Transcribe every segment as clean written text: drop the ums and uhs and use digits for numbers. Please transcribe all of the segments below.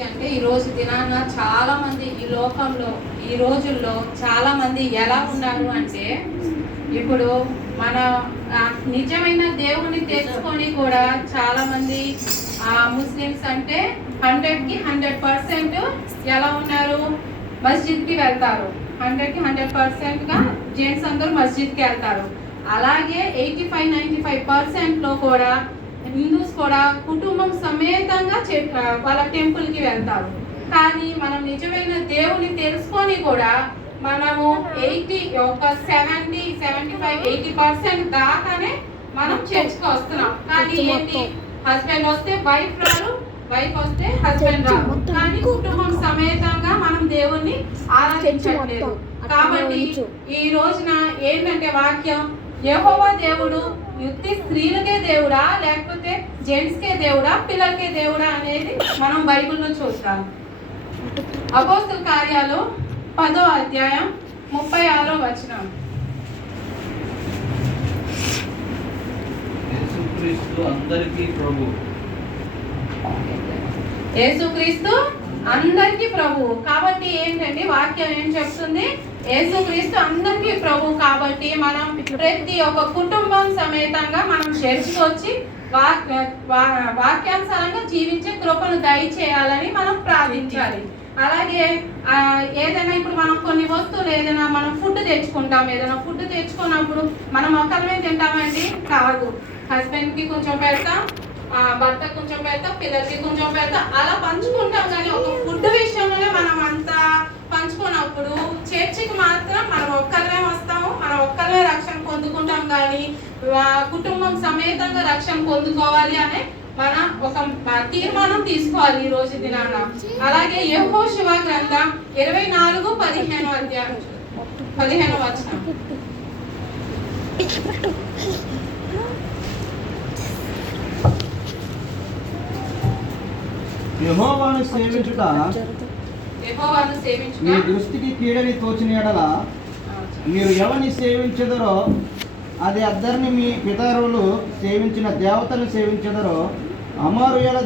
అంటే ఈ రోజు దినాన చాలా మంది ఈ లోకంలో ఈ రోజుల్లో చాలా మంది ఎలా ఉన్నారు అంటే, ఇప్పుడు మన నిజమైన దేవుని తెలుసుకొని కూడా చాలా మంది ముస్లిమ్స్ అంటే 100కి 100% ఎలా ఉన్నారు, మస్జిద్కి వెళ్తారు. 100కి 100%గా జెంట్స్ అందరూ మస్జిద్కి వెళ్తారు. అలాగే 85-95%లో కూడా హిందూస్ కూడా కుటుంబం సమేతంగా వాళ్ళ టెంపుల్కి వెళ్తారు. కానీ మనం నిజమైన దేవుని తెలుసుకొని కూడా మనము 75-80% దాకానే మనం చర్చ్కి వస్తున్నాం. కానీ ఏంటి, హస్బెండ్ వస్తే వైఫ్ రారు, వైఫ్ వస్తే హస్బెండ్ రారు. కానీ కుటుంబం సమేతంగా మనం దేవుణ్ణి ఆరాధించట్లేదు. కాబట్టి ఈ రోజున ఏంటంటే వాక్యం, యెహోవా దేవుడు యుక్తి స్త్రీలకే దేవుడా లేకపోతే జెంట్స్కే దేవుడా పిల్లలకే దేవుడా అనేది మనం బైబిల్లో చూస్తాం. అపోస్తల కార్యాలు 10వ అధ్యాయం 36వ వచనం. యేసుక్రీస్తు అందరికీ ప్రభు. యేసుక్రీస్తు అందరికీ ప్రభు. కాబట్టి ఏంటంటే వాక్యం ఏం చెప్తుంది, యేసుక్రీస్తు అందరికీ ప్రభు. కాబట్టి మనం ప్రతి ఒక్క కుటుంబం సమేతంగా మనం చర్చికి వచ్చి వాక్యానుసారంగా జీవించే కృపను దయచేయాలని మనం ప్రార్థించాలి. అలాగే ఏదైనా ఇప్పుడు మనం కొన్ని వస్తువులు ఏదైనా మనం ఫుడ్ తెచ్చుకుంటాం, ఏదైనా ఫుడ్ తెచ్చుకున్నప్పుడు మనం ఒక్కరమే తింటామండి కాదు. హస్బెండ్కి కొంచెం పెడతాం, భర్తకు కొంచెం పెడతాం, పిల్లలకి కొంచెం పెడతాం, అలా పంచుకుంటాం. కానీ ఒక ఫుడ్ విషయంలోనే మనం అంతా పంచుకున్నప్పుడు చర్చికి మాత్రం మనం ఒక్కరమే వస్తాము, మనం ఒక్కరమే రక్షణ పొందుకుంటాం. కానీ కుటుంబం సమేతంగా రక్షణ పొందుకోవాలి అనే మన ఒక తీర్మానం తీసుకోవాలి ఈ రోజు దినాన. అలాగే యెహోషువ గ్రంథం 24:15 అధ్యాయం 15వ వచనం. యెహోవాను సేవించుట మీ దృష్టికి కీడని తోచిన యెడల మీరు ఎవరిని సేవించెదరో అది అద్దరిని మీ పితరులు సేవించిన దేవతలను సేవించెదరో అమోరీయుల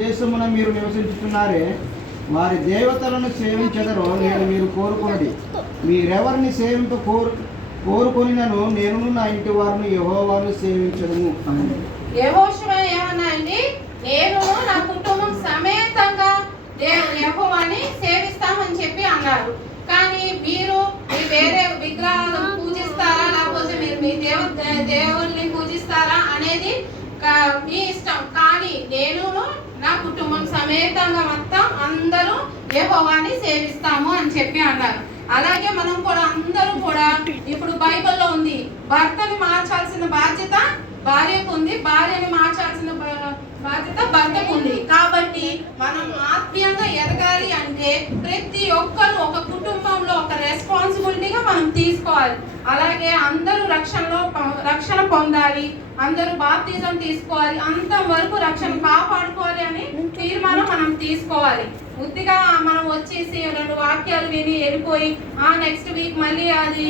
దేశమున మీరు నివసించుతున్నారే వారి దేవతలను సేవించెదరో నేను మీరు కోరుకున్నది. మీరెవరిని సేవింప కోరుకొనినను నేను నా ఇంటి వారిని యెహోవాను సేవించదము అని. యెహోషువ ఏమన్నా అండి, నేను నా కుటుంబం సమేతంగా యెహోవాని సేవిస్తామని చెప్పి అన్నారు. కానీ మీరు వేరే విగ్రహాలను పూజిస్తారా లేకపోతే మీరు మీ దేవుల్ని పూజిస్తారా అనేది మీ ఇష్టం. కానీ నేను నా కుటుంబం సమేతంగా మొత్తం అందరూ యెహోవాని సేవిస్తాము అని చెప్పి అన్నారు. అలాగే మనం కూడా అందరూ కూడా ఇప్పుడు బైబిల్లో ఉంది, భర్తని మార్చాల్సిన బాధ్యత భార్యకు ఉంది, భార్యని మార్చాల్సిన బాధ్యత భర్తకు ఉంది. కాబట్టి మనం ఆత్మీయంగా ఎదగాలి అంటే ప్రతి ఒక్కరు ఒక కుటుంబంలో ఒక రెస్పాన్సిబిలిటీగా మనం తీసుకోవాలి. అలాగే అందరూ రక్షణ పొందాలి, అందరూ బాప్తిజం తీసుకోవాలి, అంత వరకు రక్షణ కాపాడుకోవాలి అని తీర్మానం మనం తీసుకోవాలి. ఉత్తిగా మనం వచ్చేసి 2 వాక్యాలు విని వెళ్ళిపోయి నెక్స్ట్ వీక్ మళ్ళీ అది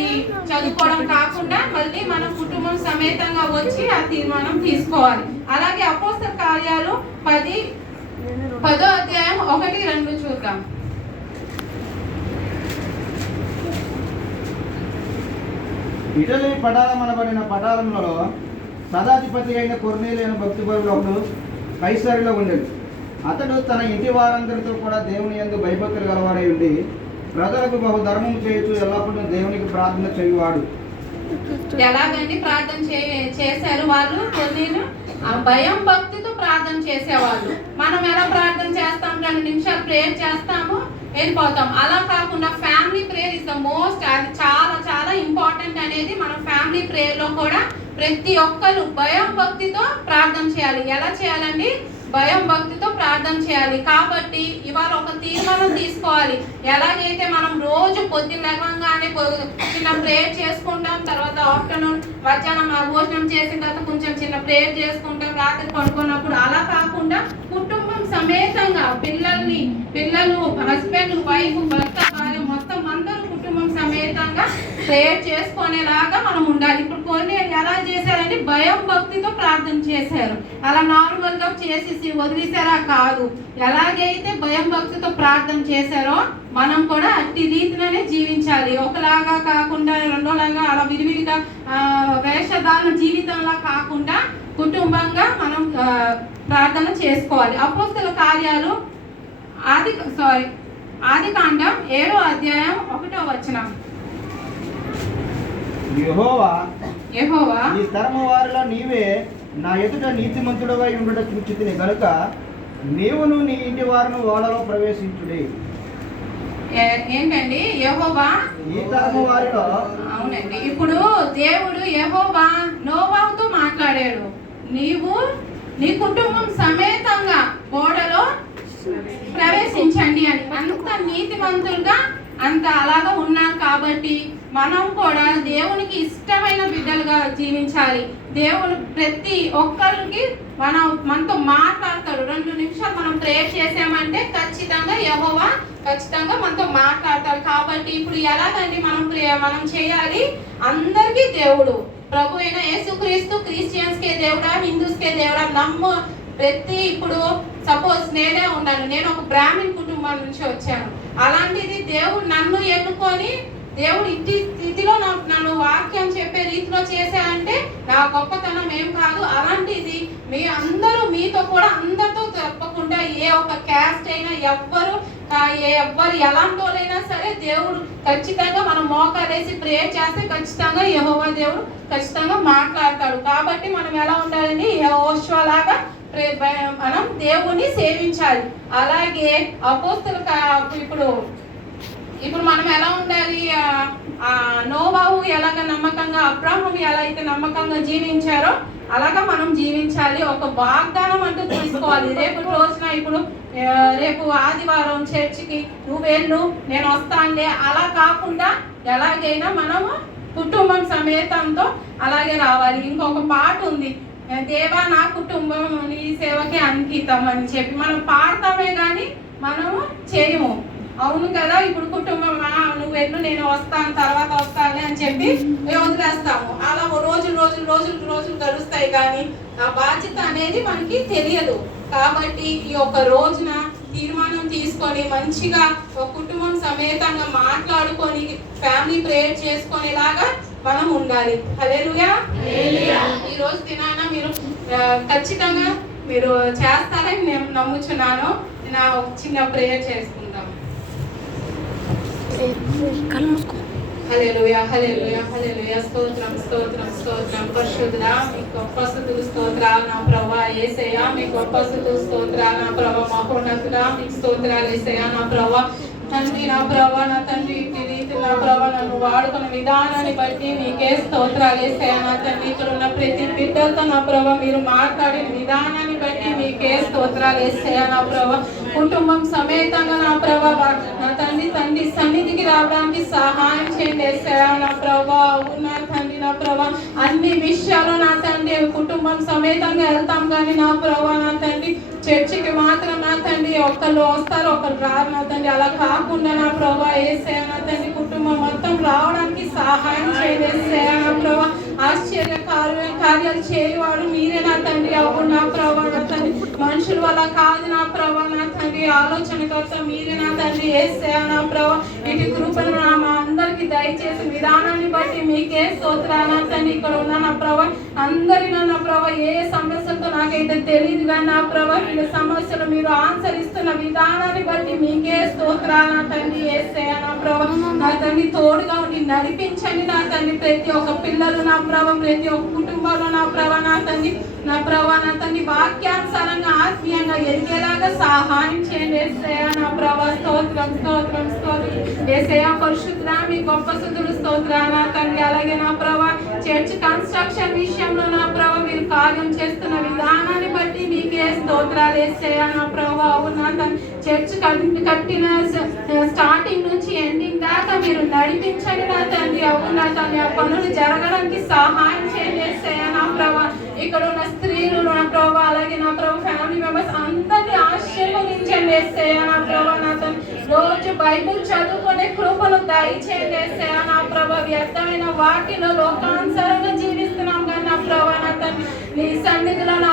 చదువుకోవడం కాకుండా మళ్ళీ మన కుటుంబం సమేతంగా వచ్చి ఆ తీర్మానం తీసుకోవాలి. అలాగే అపోస్తల కార్యాలు 10వ అధ్యాయం 1-2 చూద్దాం. ఇటలీ పటాలమనబడిన పటాలంలో సదాధిపతి అయిన కొర్నేలియు అనే భక్తిపరుడు ఒకడు కైసరిలో ఉండేది. అతడు తన ఇంటి వారందరితో కూడా దేవుని యందు భయభక్తులు గలవాడై ఉండి ప్రజలకు బహు ధర్మము చేయుచు ఎల్లప్పుడూ దేవునికి ప్రార్థన చేయువాడు. ఎలాగండి ప్రార్థన చేశారు వాళ్ళు? కొన్నేళ్ళు భయం భక్తితో ప్రార్థన చేసేవాళ్ళు. మనం ఎలా ప్రార్థన చేస్తాం, 2 నిమిషాలు ప్రేయర్ చేస్తాము వెళ్ళిపోతాం. అలా కాకుండా family prayer is the most, అది చాలా చాలా ఇంపార్టెంట్ అనేది. మనం ఫ్యామిలీ ప్రేయర్ లో కూడా ప్రతి ఒక్కరు భయం భక్తితో ప్రార్థన చేయాలి. ఎలా చేయాలండి? భయం భక్తితో ప్రార్థన చేయాలి. కాబట్టి ఇవాళ ఒక తీర్మానం తీసుకోవాలి. ఎలాగైతే మనం రోజు పొద్దున్న లేవగానే చిన్న ప్రేయర్ చేసుకుంటాం, తర్వాత ఆఫ్టర్నూన్ మధ్యాహ్నం భోజనం చేసిన తర్వాత కొంచెం చిన్న ప్రేయర్ చేసుకుంటాం, రాత్రి పడుకున్నప్పుడు, అలా కాకుండా కుటుంబం సమేతంగా పిల్లలు, హస్బెండ్, వైఫ్, భర్త, భార్య మొత్తం అందరూ కుటుంబం సమేతంగా ప్రేయర్ చేసుకునేలాగా మనం ఉండాలి. ఇప్పుడు కొన్ని ఎలా చేశారంటే భయం భక్తితో ప్రార్థన చేశారు. అలా నార్మల్గా చేసేసి వదిలేసారా కాదు. ఎలాగైతే భయం భక్తితో ప్రార్థన చేశారో మనం కూడా అట్టి రీతిలోనే జీవించాలి. ఒకలాగా కాకుండా రెండోలాగా అలా విడివిడిగా వేషధారణ జీవితంలా కాకుండా కుటుంబంగా మనం ప్రార్థన చేసుకోవాలి. అపోస్తల కార్యాలు ఆదికాండం 7వ అధ్యాయం 1వ వచనం. యెహోవా ఈ తరము వారిలో నీవే నా ఎదుట నీతిమంతుడవై ఉండుట చూచితిని గనుక నీవును నీ ఇంటి వారును ఓడలో ప్రవేశించుడి. ఏంటండి యెహోవా ఈ తరము వారిలో? అవునండి. ఇప్పుడు దేవుడు యెహోవా నోవాహుతో మాట్లాడాడు, నీవు నీ కుటుంబం సమేతంగా ఓడలో ప్రవేశించండి అని. అంత నీతిమంతులుగా అంత అలాగా ఉన్నారు కాబట్టి మనం కూడా దేవునికి ఇష్టమైన బిడ్డలుగా జీవించాలి. దేవుడు ప్రతి ఒక్కరికి మనతో మాట్లాడతాడు. 2 నిమిషాలు మనం ప్రేయర్ చేసామంటే ఖచ్చితంగా యెహోవా ఖచ్చితంగా మనతో మాట్లాడతాడు. కాబట్టి ఇప్పుడు ఎలాగండి మనం చేయాలి? అందరికీ దేవుడు ప్రభు అయిన యేసుక్రీస్తు క్రిస్టియన్స్కే దేవుడా, హిందూస్కే దేవుడా ప్రతి ఇప్పుడు సపోజ్ నేనే ఉన్నాను, నేను ఒక బ్రాహ్మణ్ కుటుంబం నుంచి వచ్చాను. అలాంటిది దేవుడు నన్ను ఎన్నుకొని దేవుడు ఇంటి స్థితిలో నన్ను వాక్యం చెప్పే రీతిలో చేశారంటే నా గొప్పతనం ఏం కాదు. అలాంటిది మీ అందరూ మీతో కూడా అందరితో తప్పకుండా ఏ ఒక క్యాస్ట్ అయినా ఎవ్వరు ఎలాంటి వాళ్ళైనా సరే దేవుడు ఖచ్చితంగా మనం మోకాలేసి ప్రేయర్ చేస్తే ఖచ్చితంగా యెహోవా దేవుడు ఖచ్చితంగా మాట్లాడతాడు. కాబట్టి మనం ఎలా ఉండాలని యెహోషువలాగా మనం దేవుని సేవించాలి. అలాగే అపోస్తలు ఇప్పుడు మనం ఎలా ఉండాలి? నోవాహు ఎలాగ నమ్మకంగా, అబ్రాహాము ఎలా అయితే నమ్మకంగా జీవించారో అలాగా మనం జీవించాలి. ఒక వాగ్దానం అంటూ తీసుకోవాలి. రేపు రోజున ఇప్పుడు రేపు ఆదివారం చర్చికి నువ్వు వెళ్ళు, నేను వస్తానులే అలా కాకుండా ఎలాగైనా మనము కుటుంబం సమేతంతో అలాగే రావాలి. ఇంకొక పాట ఉంది, దేవా నా కుటుంబం నీ సేవకి అంకితం అని చెప్పి మనం పాడతామే కానీ మనము చేయము. అవును కదా? ఇప్పుడు కుటుంబం నువ్వు వెళ్ళు, నేను వస్తాను, తర్వాత వస్తాను అని చెప్పి వదిలేస్తాము. అలా రోజులు గడుస్తాయి కానీ ఆ బాధ్యత అనేది మనకి తెలియదు. కాబట్టి ఈ యొక్క రోజున తీర్మానం తీసుకొని మంచిగా ఒక కుటుంబం సమేతంగా మాట్లాడుకొని ఫ్యామిలీ ప్రేయర్ చేసుకునేలాగా మనం ఉండాలి. హల్లెలూయా. ఈ రోజు దినాన మీరు ఖచ్చితంగా మీరు చేస్తారని నేను నమ్ముచున్నాను. నా ఒక చిన్న ప్రేయర్ చేసుకుందాం. హల్లెలూయా హల్లెలూయా హల్లెలూయా. స్తోత్రం స్తోత్రం స్తోత్రం. పరిశుద్ధుడా మీకు గొప్ప స్తుతులు స్తోత్రాలు నా ప్రభువా యేసయ్యా, మీకు గొప్ప స్తుతులు స్తోత్రాలు నా ప్రభువా మహోన్నతుడా, మీకు స్తోత్రాలు యేసయ్యా నా ప్రభువా. తండ్రి నా ప్రభా, నా తండ్రి ఈ రీతి నా ప్రభా నన్ను వాడుకున్న విధానాన్ని బట్టి మీకే స్తోత్రాలు యేసయ్యా. నా తండ్రి ఇక్కడ ఉన్న ప్రతి బిడ్డలతో నా ప్రభా మీరు మాట్లాడిన విధానాన్ని బట్టి మీకే స్తోత్రాలు యేసయ్యా. నా ప్రభా కుటుంబం సమేతంగా నా ప్రభా నా తండ్రి సన్నిధికి రావడానికి సహాయం చేయండి యేసయ్యా. నా ప్రభా నా తండ్రి నా ప్రభా అన్ని విషయాలు నా తండ్రి కుటుంబం సమేతంగా వెళ్తాం కానీ నా ప్రభా నా తండ్రి చర్చికి మాత్రం నా తండ్రి ఒకళ్ళు వస్తారు ఒకరు రారు నా తండ్రి. అలా కాకుండా నా ప్రభా యేసయ్యా నా తండ్రి కుటుంబం మొత్తం రావడానికి సహాయం చేయండి యేసయ్యా. నా ప్రభా ఆశ్చర్య కార్యాలు చేయవాడు మీరే నా తండ్రి. అవును నా ప్రభా నా తండ్రి మనుషుల వల్ల కాదు నా ప్రభా నా తండ్రి, ఆలోచనకర్త మీరే నా తండ్రి యేసయ్యా. నా ప్రభా ఇటు కృపను మా అందరికి దయచేసి విధానాన్ని బట్టి మీకే స్తోత్రాలు నా తండ్రి. ఇక్కడ ఉన్న నా ప్రభా అందరి నా ప్రభా ఏ సమస్యలతో నాకైతే తెలియదు కానీ నా ప్రభా సమస్యలు మీరు ఆన్సర్ ఇస్తున్న విధానాన్ని బట్టి మీకే స్తోత్రాలు నా తండ్రి యేసయ్యా. నా ప్రభా నా తండ్రి తోడుగా ఉండి నడిపించండి నా తండ్రి. ప్రతి ఒక్క పిల్లలు నా ప్రభా ప్రతి ఒక్క కుటుంబంలో నా ప్రభా నా తండ్రి వాక్యానుసారంగా ఆత్మీయంగా ఎదిగేలాగా సహాయం చేయండి యేసయ్యా. నా ప్రభా స్తోత్రం స్తోత్రం స్తోత్రం యేసయ్యా. పరిశుద్ధుడా మీ గొప్ప స్తుతులు స్తోత్రాలు నా తండ్రి. అలాగే నా ప్రభా చర్చ్ కన్స్ట్రక్షన్ విషయంలో నా ప్రభా మీరు కార్యం చేస్తున్న విధానాన్ని బట్టి మీకే స్తోత్రాలు యేసయ్యా. నా ప్రభా అవును నా తండ్రి చర్చ్ కట్టిన స్టార్టింగ్ నుంచి ఎండింగ్ దాకా మీరు నడిపించండి నా తండ్రి. అవును నా తండ్రి ఆ పనులు జరగడానికి సహాయం చేయండి యేసయ్యా. నా ప్రభా ఇక్కడ ఉన్న స్త్రీలు నా ప్రభా అలాగే నా ప్రభా ఫ్యామిలీ మెంబర్స్ అందరినీ ఆశీర్వదించండి యేసయ్యా. నా ప్రభా నా తండ్రి రోజు బైబుల్ చదువుకునే కృపను దయచేయండి యేసయ్యా. నా ప్రభా వ్యర్థమైన వాటిలో లోకానుసారంగా జీవిస్తున్నాం కానీ నా ప్రభా నా తండ్రి నీ సన్నిధిలో నా